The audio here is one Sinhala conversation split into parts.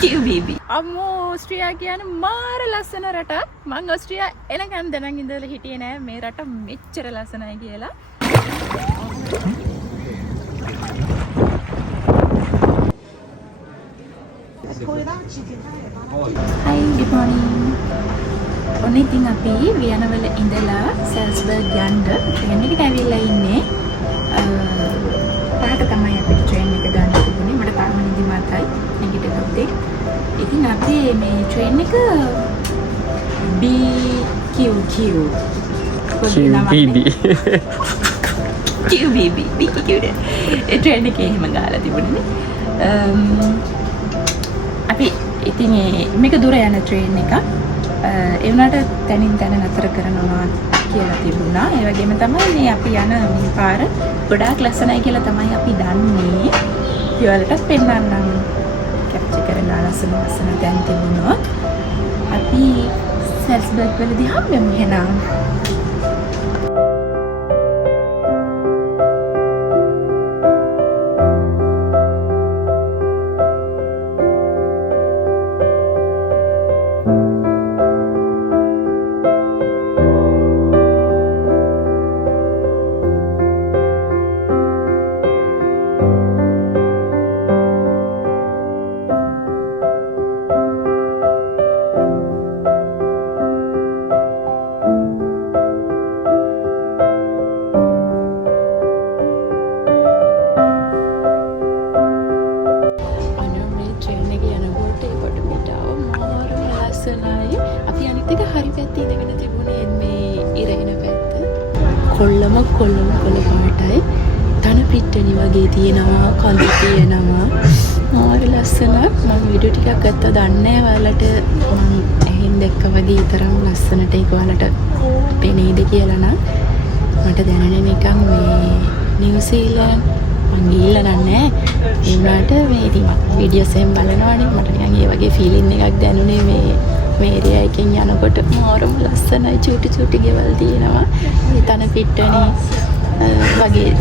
QBB. අම්මෝ ඕස්ට්‍රියා කියන්නේ මාර ලස්සන රටක්. මං ඕස්ට්‍රියා එනකන් දැනන් ඉඳලා හිටියේ නෑ මේ රට මෙච්චර ලස්සනයි කියලා. Hi, good morning. ඔන්න ඉතින් අපි වියනවල ඉඳලා සෙල්ස්බර්ග් යන්න ට්‍රේන් එකට ඇවිල්ලා ඉන්නේ. පහට තමයි අපිට ට්‍රේන් එක ගන්න තිබුණේ. මට තාම නිදිමතයි. නැගිටිනකොට. ඉතින් අපි මේ ට්‍රේන් එක BQQ QBB BQQ ඒ ට්‍රේන් එකේ එහෙම ගාලා තිබුණේ. අපි ඉතින් මේක දුර යන ට්‍රේන් එකක්. ඒ වුණාට තනින් තන නතර කරනවා කියලා තිබුණා. ඒ වගේම තමයි මේ අපි යන මේ පාර ගොඩාක් ලස්සනයි කියලා තමයි අපි දන්නේ. ඔයාලටත් පෙන්නන්නම්. කැප්චර් කරලා ලස්සන තැන් තිබුණා. අපි සෙල්ස්බර්ග් වලදී හම්බෙමු එහෙනම්. කොල්ල පාටයි තන පිට්ටනි වගේ තියෙනවා කඳු තියෙනවා මාර ලස්සනක් මම වීඩියෝ ටිකක් ගත්තා දන්නේ ඔයාලට මම එහෙන් දැක්ක වගේ තරම් ලස්සනට ඒක ඔයාලට පෙනේද කියලා නම් මට දැනෙන්නේ නිකන් මේ නිව්සීලන්ත මං ගිහිල්ලා නැහැ ඒ වුණාට මේ ඉතින් වීඩියෝස් එහෙම බලනවානේ මට නිකන් ඒ වගේ ෆීලිං එකක් දැනුනේ මේ ඒරියා එකෙන් යනකොට මාරම ලස්සනයි චූටි ගෙවල් තියෙනවා මේ තන පිට්ටනි වගේ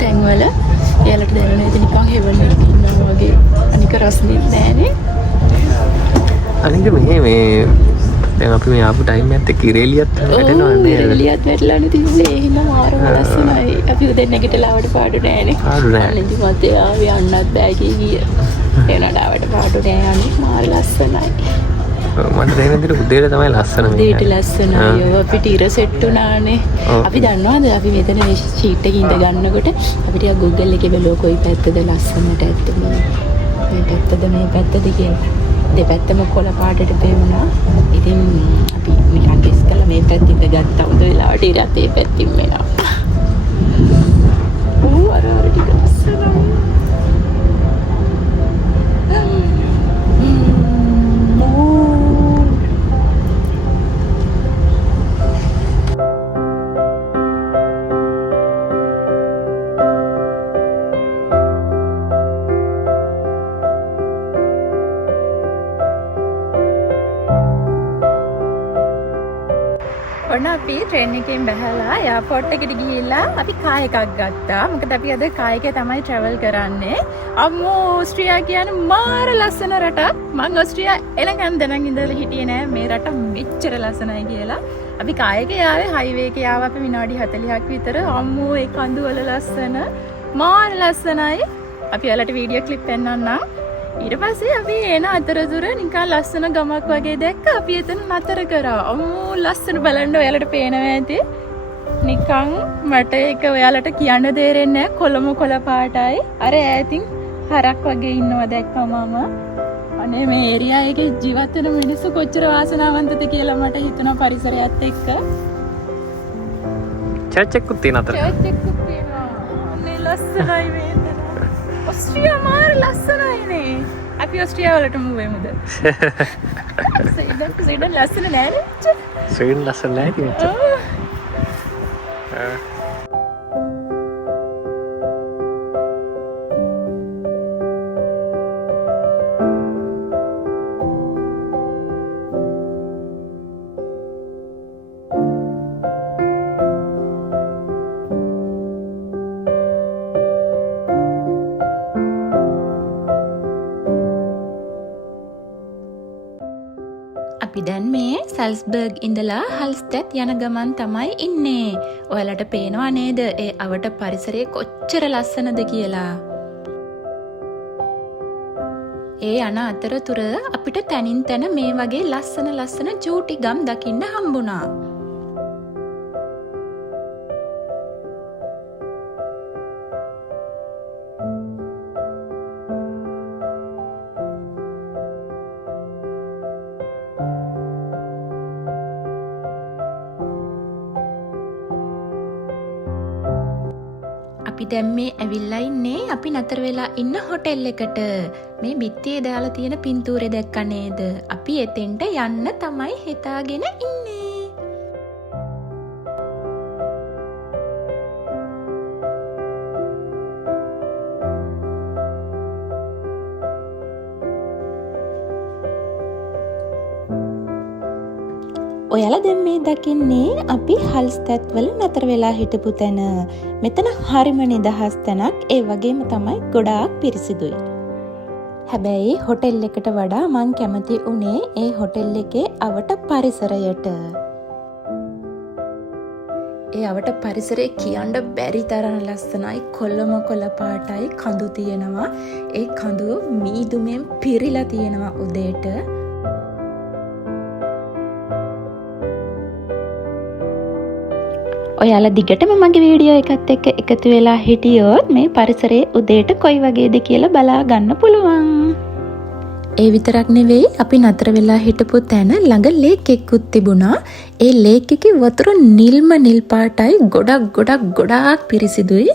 තැන්වල එයාලට දැනෙන ඉතින් නිකන් හෙවන් එකේ ඉන්නවා වගේ අනික රස්නෙත් නෑනේ අනික මේ දැන් අපි මේ ආපු ටයිම් එකත් එක්ක ඉරේලියත් වැටෙනවා නේද ඉරේලියත් වැටලානේ තිබ්බේ එහෙනම් මාරම ලස්සනයි අපි උදේ නැගිටලා ආවට පාඩු නෑනේ පාඩු නෑ ඉතින් මතේ ආවේ යන්නත් බෑ ගිය එනට ආවට පාඩු නෑ අනික මාර ලස්සනයි මට දැනෙන විදිහට උදේට තමයි ලස්සන මේ. උදේට ලස්සනයි. අපිට ඉර සෙට් වුණානේ. අපි දන්නවද අපි මෙතන මේ ෂීට් එකේ ඉඳ ගන්නකොට අපිට Google එකේ බලුවා කොයි පැත්තද ලස්සනට ඇත්තේ. මේ පැත්තද මේ පැත්තද කියලා. දෙපැත්තම කොළ පාටට පෙවුණා. ඉතින් අපි නිකන් ගෙස් කළා මේ පැත්තේ ඉඳ ගත්තා. උද වෙලාවට ඉරත් ඒ පැත්තින් වෙනවා. අර ටික ලස්සනයි. ඔන්න අපි ට්‍රේන් එකෙන් බැහැලා එයාපෝට් එකට ගිහිල්ලා අපි කාර් එකක් ගත්තා. මොකද අපි අද කාර් එකේ තමයි ට්‍රැවල් කරන්නේ. අම්මෝ ඕස්ට්‍රියා කියන්නේ මාර ලස්සන රටක්. මං ඕස්ට්‍රියා එනකන් දැනන් ඉඳලා හිටියේ නෑ මේ රට මෙච්චර ලස්සනයි කියලා. අපි කාර් එකේ ආවේ හයිවේ එකේ ආව අපි විනාඩි 40ක් විතර. අම්මෝ ඒ කඳු වල ලස්සන මාර ලස්සනයි. අපි ඔයාලට වීඩියෝ ක්ලිප් පෙන්නන්නම්. ඊට පස්සේ අපි එන අතරතුර නිකන් ලස්සන ගමක් වගේ දැක්ක අපි එතන නතර කරා. අම්මෝ ලස්සන බලන්න ඔයාලට පේනවා ඇති. නිකන් මට ඒක ඔයාලට කියන්න දෙරෙන්නේ නැහැ. කොළ පාටයි. අර ඈතින් හරක් වගේ ඉන්නවා දැක්කම මම. අනේ මේ ඒරියා එකේ ජීවත් වෙන මිනිස්සු කොච්චර වාසනාවන්තද කියලා මට හිතුණා පරිසරයත් එක්ක. චර්ච් එකකුත් තියෙන අතර. චර්ච් එකකුත් තියෙනවා. අනේ ලස්සනයි මේක. ඔස්ට්‍රියා මාර ලස්සනයිනේ. අපි ඔස්ට්‍රියා වලට මුවෙමුද? ස්වීඩන් ලස්සන නෑනේ. ස්වීඩන් ලස්සන නෑ කිව්වොත්. අපි දැන් මේ සල්ස්බර්ග් ඉඳලා හල්ස්ටැඩ් යන ගමන් තමයි ඉන්නේ. ඔයාලට පේනවා නේද ඒ අවට පරිසරය කොච්චර ලස්සනද කියලා. ඒ යන අතරතුර අපිට තැනින් තැන මේ වගේ ලස්සන චූටි ගම් දකින්න හම්බුණා. අපි දැන් මේ ඇවිල්ලා ඉන්නේ අපි නතර වෙලා ඉන්න හොටෙල් එකට. මේ බිත්තියේ දාලා තියෙන පින්තූරය දැක්ක නේද? අපි එතෙන්ට යන්න තමයි හිතාගෙන ඉන්නේ. ඔයාලා දැන් මේ දකින්නේ අපි හල්ස්ටැඩ් වල නතර වෙලා හිටපු තැන. මෙතන හරිම නිදහස් තැනක්, ඒ වගේම තමයි ගොඩාක් පිරිසිදුයි. හැබැයි හොටෙල් එකට වඩා මං කැමති උනේ ඒ හොටෙල් එකේ අවට පරිසරයට. ඒ අවට පරිසරය කියන්න බැරි තරම් ලස්සනයි. කොළම කොළ පාටයි, කඳු තියෙනවා. ඒ කඳු මීදුමෙන් පිරීලා තියෙනවා උදේට. ඔයාලා දිගටම මගේ වීඩියෝ එකත් එක්ක එකතු වෙලා හිටියොත් මේ පරිසරයේ උදේට කොයි වගේද කියලා බලා ගන්න පුළුවන්. ඒ විතරක් නෙවෙයි, අපි නතර වෙලා හිටපු තැන ළඟ ලේක් එකකුත් තිබුණා. ඒ ලේක් එකේ වතුර නිල්ම නිල් පාටයි, ගොඩක් පිරිසිදුයි.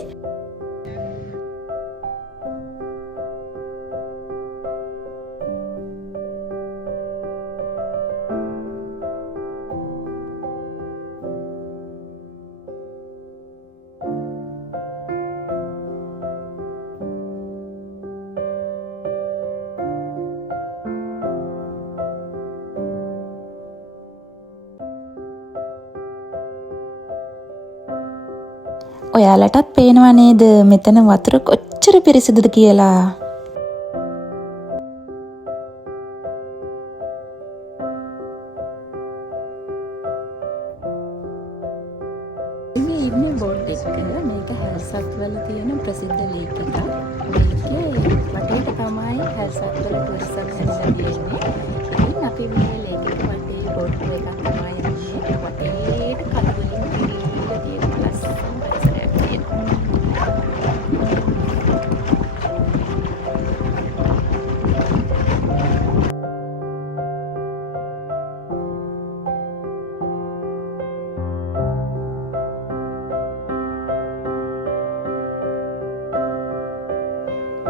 ඔයාලටත් පේනවා නේද මෙතන වතුර කොච්චර පිරිසිදුද කියලා. මේ ඉන්නේ බෝට් එක. මේක හැල්සත් වල තියෙන ප්‍රසිද්ධ ලේක් එකක්. මේකේ වටේට තමයි හැල්සත් වල ටුරිසම් ඇවිල්ලා තියෙන්නේ. ඉතින් අපි මේ ලේක් එක වටේ බෝට් එකක් තමයි යන්නේ. වටේට කඩවලින් පිරීලා තියෙන ලස්සන පරිසරයක් තියෙනවා.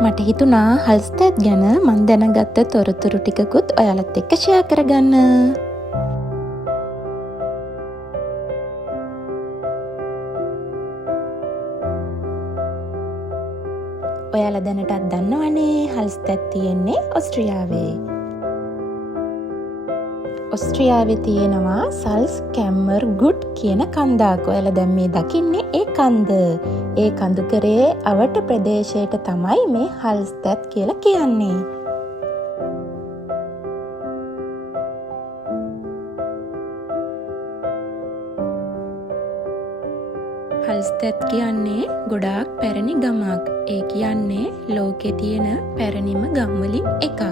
මට හිතුණා හල්ස්ටැඩ් ගැන මන් දැනගත්ත තොරතුරු ටිකකුත් ඔයාලත් එක්ක ෂෙයා කරගන්න. ඔයාලා දැනටත් දන්නවනේ හල්ස්ටැඩ් තියෙන්නේ ඔස්ට්‍රියාවේ. ඔස්ට්‍රියාවේ තියෙනවා සල්ස්කැම්මර්ගුට් කියන කන්දක්. ඔයාලා දැන් මේ දකින්නේ ඒ කන්ද. ඒ කඳු කරේ අවට ප්‍රදේශයට තමයි මේ හල්ස්ටැඩ් කියලා කියන්නේ. හල්ස්ටැඩ් කියන්නේ ගොඩාක් පැරණි ගමක්. ඒ කියන්නේ ලෝකේ තියෙන පැරණිම ගම් වලින් එකක්.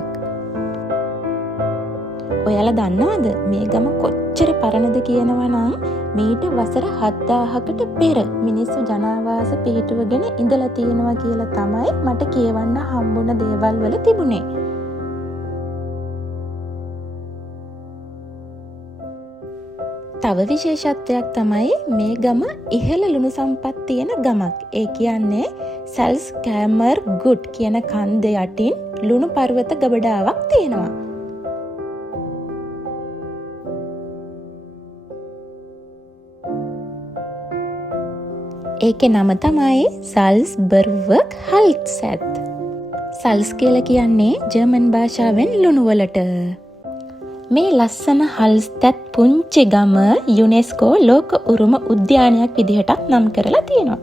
ඔයාලා දන්නවද මේ ගම කොච්චර පරණද කියනවා නම් මීට වසර 7000කට පෙර මිනිස්සු ජනාවාස පිහිටුවගෙන ඉඳලා තියෙනවා කියලා තමයි මට කියවන්න හම්බුණ දේවල් වල තිබුණේ. තව විශේෂත්වයක් තමයි මේ ගම ඉහළ ලුණු සම්පත් තියෙන ගමක්. ඒ කියන්නේ සල්ස්කැම්මර්ගුට් කියන කන්ද යටින් ලුණු පර්වත ගබඩාවක් තියෙනවා. ඒකේ නම තමයි සල්ස්බර්ග් හල්ස්ටැඩ්. සල්ස් කියලා කියන්නේ ජර්මන් භාෂාවෙන් ලුණු වලට. මේ ලස්සන හල්ස්ටැඩ් පුංචි ගම යුනෙස්කෝ ලෝක උරුම උද්‍යානයක් විදිහටත් නම් කරලා තියෙනවා.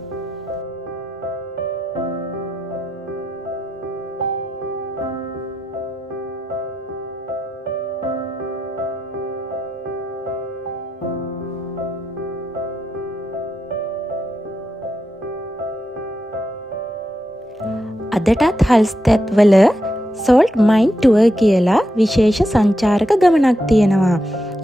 අදටත් හල්ස්තැත් වල සෝල්ට් මයින් ටුවර් කියලා විශේෂ සංචාරක ගමනක් තියෙනවා.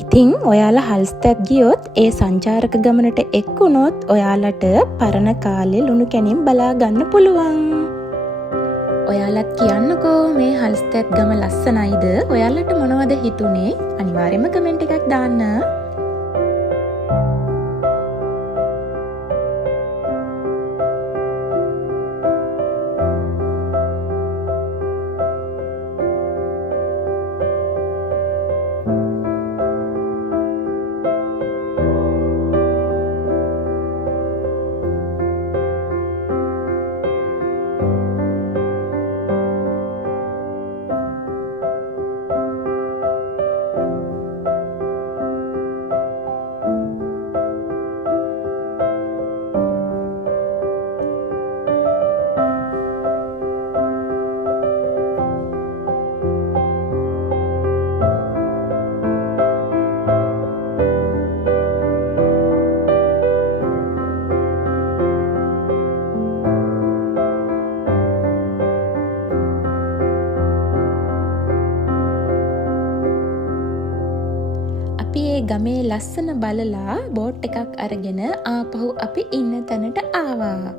ඉතින් ඔයාලා හල්ස්තැත් ගියොත් ඒ සංචාරක ගමනට එක්වුණොත් ඔයාලට පරණ කාලේ ලුණු කැණීම් බලා ගන්න පුළුවන්. ඔයාලත් කියන්නකෝ මේ හල්ස්තැත් ගම ලස්සනයිද? ඔයාලට මොනවද හිතුනේ? අනිවාර්යයෙන්ම කමෙන්ට් එකක් දාන්න. ගමේ ලස්සන බලලා බෝට් එකක් අරගෙන ආපහු අපි ඉන්න තැනට ආවා.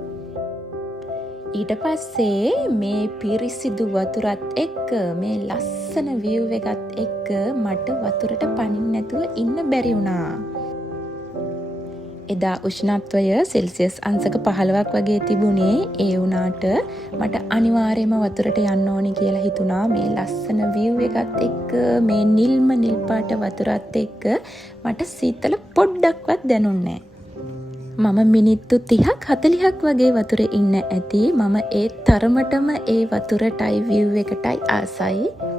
ඊට පස්සේ මේ පිරිසිදු වතුරත් එක්ක මේ ලස්සන view එකත් එක්ක මට වතුරට පනින්න නැතුව ඉන්න බැරි වුණා. එදා උෂ්ණත්වය සෙල්සියස් අංශක 15ක් වගේ තිබුණේ. ඒ වුණාට මට අනිවාර්යයෙන්ම වතුරට යන්න ඕනි කියලා හිතුණා. මේ ලස්සන view එකත් එක්ක මේ නිල්ම නිල් පාට වතුරත් එක්ක මට සීතල පොඩ්ඩක්වත් දැනුන්නේ නැහැ. මම මිනිත්තු 30ක් 40ක් වගේ වතුරේ ඉන්න ඇති. මම ඒ තරමටම ඒ වතුරටයි view එකටයි ආසයි.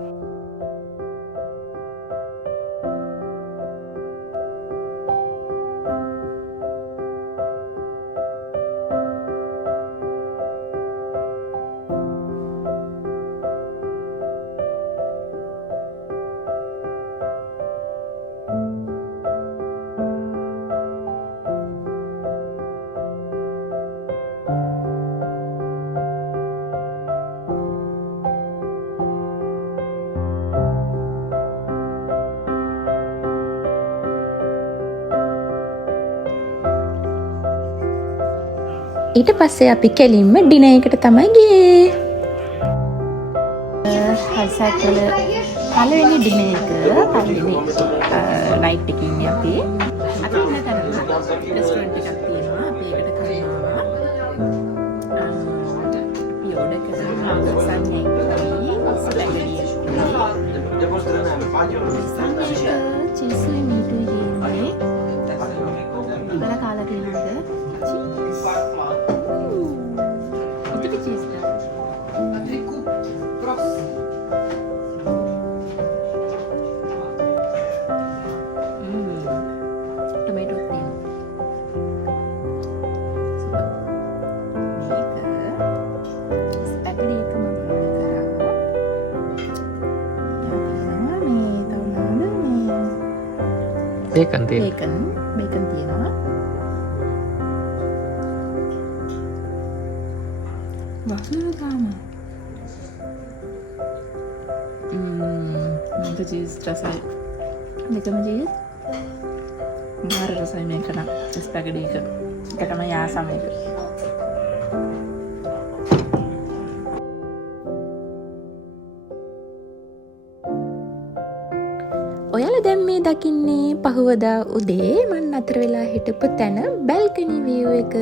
ඊට පස්සේ අපි කෙලින්ම ඩිනර් එකට තමයි ගියේ. හල්සත් වල පළවෙනි ඩිනර් එක පළවෙනි නයිට් එකේ ඉන්නේ අපි. අපි ඉන්න තැන රෙස්ටොරන්ට් එකක් තියෙනවා. අපි ඒකට කරනවා. අපි ඕඩර් කරනවා සන්නේ චීසි මීටු ඉන්නේ. බල කාලා තියෙනවද? බේකන් තියෙනවා. වහන ගාම. මේක චීස් රසයි. දෙකම චීස්. මාර රසයි මේක නම්. ස්පැගටි එක. ඒක තමයි ආසම එක. ඔයාලා දැන් මේ දකින්නේ පහවදා උදේ මම අතර වෙලා හිටපු තැන බැල්කනි view එක.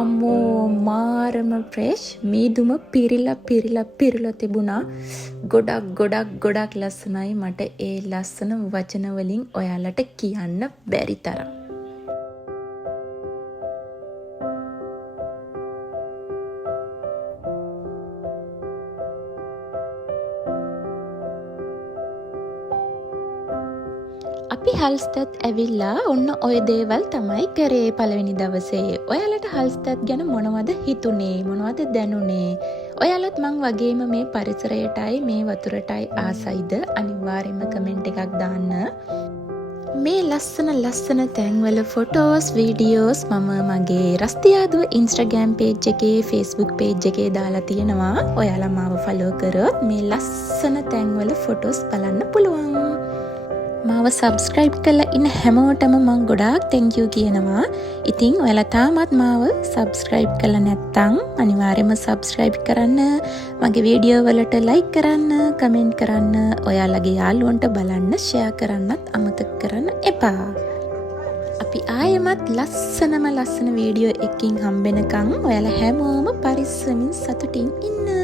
අම්මෝ මාරම ෆ්‍රෙෂ් මීදුම පිරිලා තිබුණා. ගොඩක් ලස්සනයි. මට ඒ ලස්සන වචන වලින් ඔයාලට කියන්න බැරි තරම්. අපි හල්ස්තැත් ඇවිල්ලා ඔන්න ඔය දේවල් තමයි කරේ පළවෙනි දවසේ. ඔයාලට හල්ස්තැත් ගැන මොනවද හිතුනේ? මොනවද දැනුනේ? ඔයාලත් මං වගේම මේ පරිසරයටයි මේ වතුරටයි ආසයිද? අනිවාර්යයෙන්ම කමෙන්ට් එකක් දාන්න. මේ ලස්සන තැන්වල ෆොටෝස් වීඩියෝස් මම මගේ රස්තියාදුව ඉන්ස්ට්‍රගෑම් පේජ් එකේ ෆේස්බුක් පේජ් එකේ දාලා තියෙනවා. ඔයාලා මාව ෆලෝ කරොත් මේ ලස්සන තැන්වල ෆොටෝස් බලන්න පුළුවන්. මාව සබස්ක්‍රයිබ් කරලා ඉන්න හැමෝටම මං ගොඩාක් thank you කියනවා. ඉතින් ඔයාලා තාමත් මාව සබස්ක්‍රයිබ් කරලා නැත්නම් අනිවාර්යයෙන්ම සබස්ක්‍රයිබ් කරන්න. මගේ වීඩියෝ වලට ලයික් කරන්න, කමෙන්ට් කරන්න, ඔයාලගේ යාළුවන්ට බලන්න ෂෙයා කරන්නත් අමතක කරන්න එපා. අපි ආයෙමත් ලස්සන වීඩියෝ එකකින් හම්බෙනකන් ඔයාලා හැමෝම පරිස්සමින් සතුටින් ඉන්න.